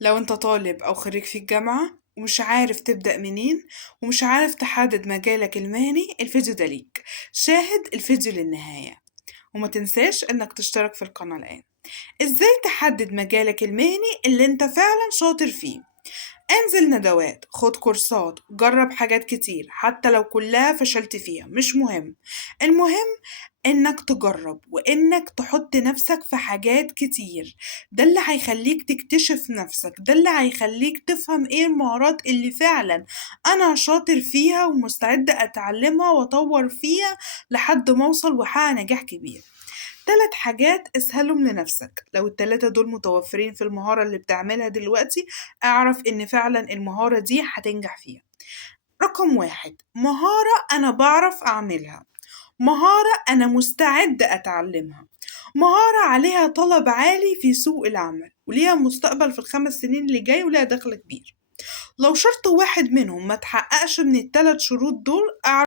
لو انت طالب أو خريج في الجامعة ومش عارف تبدأ منين ومش عارف تحدد مجالك المهني، الفيديو ده ليك. شاهد الفيديو للنهاية وما تنساش انك تشترك في القناة الآن. ازاي تحدد مجالك المهني اللي انت فعلا شاطر فيه؟ انزل ندوات، خد كورسات، جرب حاجات كتير حتى لو كلها فشلت فيها مش مهم. المهم انك تجرب وانك تحط نفسك في حاجات كتير. ده اللي هيخليك تكتشف نفسك، ده اللي هيخليك تفهم ايه المهارات اللي فعلا انا شاطر فيها ومستعد اتعلمها واطور فيها لحد ما اوصل واحقق نجاح كبير. 3 حاجات اسهلهم لنفسك. لو ال3 دول متوفرين في المهارة اللي بتعملها دلوقتي، اعرف ان فعلا المهارة دي هتنجح فيها. رقم 1، مهارة انا بعرف اعملها، مهارة انا مستعد اتعلمها، مهارة عليها طلب عالي في سوق العمل وليها مستقبل في ال5 سنين اللي جاي وليها دخل كبير. لو شرط واحد منهم ما تحققش من ال3 شروط دول،